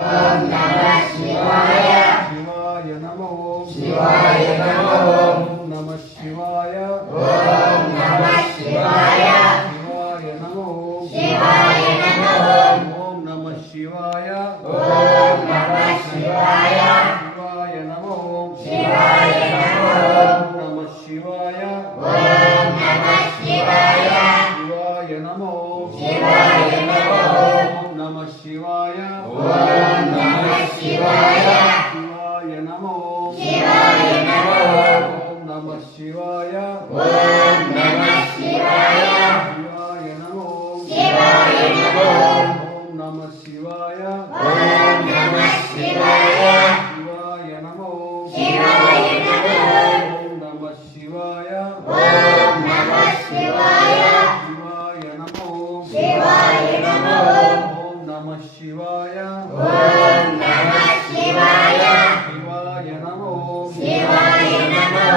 ಓಂ ನಮಃ ಶಿವಾಯ. ಶಿವಾಯ ನಮೋ. ಶಿವಾಯ ನಮೋ. ಓಂ ನಮಃ ಶಿವಾಯ. ಓಂ ನಮಃ ಶಿವಾಯ. ಶಿವಾಯ ನಮೋ. ಶಿವಾಯ ನಮೋ. ಓಂ ನಮಃ ಶಿವಾಯ. ಓಂ ನಮಃ ಶಿವಾಯ. ಶಿವಾಯ ನಮೋ. ಶಿವಾಯ ನಮೋ. ಓಂ ನಮಃ ಶಿವಾಯ. ಓಂ ನಮಃ ಶಿವಾಯ. ಶಿವಾಯ ನಮೋ. ಶಿವಾಯ ನಮೋ. ಓಂ ನಮಃ ಶಿವಾಯ. ಓಂ ನಮಃ ಶಿವಾಯ. ಶಿವಾಯ ನಮೋ. ಶಿವಾಯ ನಮೋ. ಓಂ ನಮಃ ಶಿವಾಯ. ಓಂ ನಮಃ ಶಿವಾಯ. ಶಿವಾಯ ನಮೋ. ಶಿವಾಯ ನಮೋ. ಓಂ ನಮಃ ಶಿವಾಯ. ಓಂ ನಮಃ ಶಿವಾಯ. ಶಿವಾಯ ನಮೋ. ಶಿವಾಯ ನಮೋ. ಓಂ ನಮಃ ಶಿವಾಯ. ಓಂ ನಮಃ ಶಿವಾಯ. ಶಿವಾಯ ನಮೋ. ಶಿವಾಯ ನಮೋ. ಓಂ ನಮಃ ಶಿವಾಯ. ಓಂ ನಮಃ ಶಿವಾಯ. ಶಿವಾಯ ನಮೋ. ಶಿವಾಯ ನಮೋ.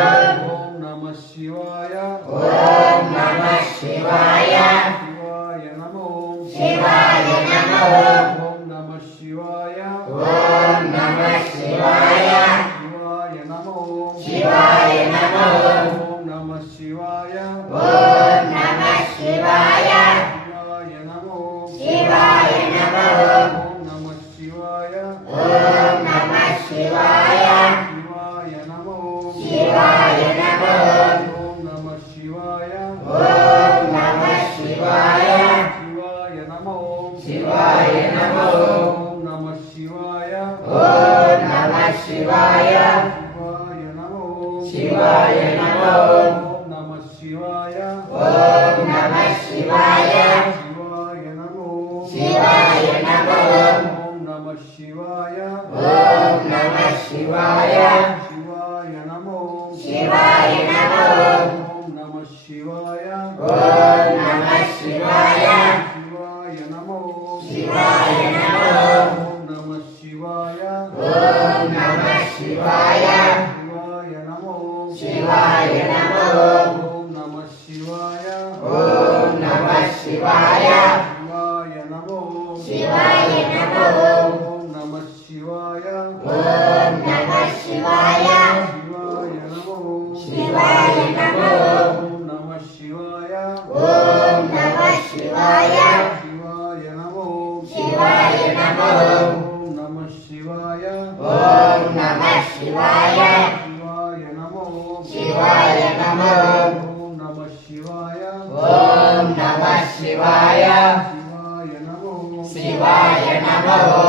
ಓಂ ನಮಃ ಶಿವಾಯ. ಓಂ ನಮಃ ಶಿವಾಯ. ಶಿವಾಯ ನಮೋ. ಶಿವಾಯ ನಮೋ. ಓಂ ನಮಃ ಶಿವಾಯ. ಓಂ ನಮಃ ಶಿವಾಯ. ಶಿವಾಯ ನಮೋ. ಶಿವಾಯ ನಮೋ. ಓಂ ನಮಃ ಶಿವಾಯ. ಓಂ ನಮಃ ಶಿವಾಯ. ಶಿವಾಯ ನಮೋ. ಶಿವಾಯ ನಮೋ. ಓಂ ನಮಃ ಶಿವಾಯ. ಓಂ ನಮಃ ಶಿವಾಯ. ಶಿವಾಯ ನಮೋ. ಶಿವಾಯ ನಮೋ. ಓಂ ನಮಃ ಶಿವಾಯ. ಓಂ ನಮಃ ಶಿವಾಯ. ಶಿವಾಯ ನಮೋ. ಶಿವಾಯ ನಮೋ. ಓಂ ನಮಃ ಶಿವಾಯ. ಓಂ ನಮಃ ಶಿವಾಯ. ಶಿವಾಯ ನಮೋ. ಶಿವಾಯ ನಮೋ. ಓಂ ನಮಃ ಶಿವಾಯ. ಓಂ ನಮಃ ಶಿವಾಯ. ಶಿವಾಯ ನಮೋ. ಶಿವಾಯ ನಮೋ. ಓಂ ನಮಃ ಶಿವಾಯ. ಓಂ ನಮಃ ಶಿವಾಯ. ಶಿವಾಯ ನಮೋ. ಶಿವಾಯ ನಮೋ. ಓಂ ನಮಃ ಶಿವಾಯ. ಓಂ ನಮಃ ಶಿವಾಯ. ಶಿವಾಯ ನಮೋ. ಶಿವಾಯ ನಮೋ. ಓಂ ನಮಃ ಶಿವಾಯ. ಓಂ ನಮಃ ಶಿವಾಯ. ಶಿವಾಯ ನಮೋ. ಶಿವಾಯ ನಮೋ. ಓಂ ನಮಃ ಶಿವಾಯ. ಓಂ ನಮಃ ಶಿವಾಯ. ಶಿವಾಯ ನಮೋ. ಶಿವಾಯ ನಮೋ. ಓಂ ನಮಃ ಶಿವಾಯ. ಓಂ ನಮಃ ಶಿವಾಯ. ಶಿವಾಯ ನಮೋ. ಶಿವಾಯ ನಮೋ. ಓಂ ನಮಃ ಶಿವಾಯ. ಓಂ ನಮಃ ಶಿವಾಯ. ಶಿವಾಯ ನಮೋ. ಶಿವಾಯ ನಮೋ. ಓಂ ನಮಃ ಶಿವಾಯ. ಓಂ ನಮಃ ಶಿವಾಯ. ಶಿವಾಯ ನಮೋ. ಶಿವಾಯ ನಮೋ. ಓಂ ನಮಃ ಶಿವಾಯ. ಓಂ ನಮಃ ಶಿವಾಯ. ಶಿವಾಯ ನಮೋ. ಶಿವಾಯ ನಮೋ.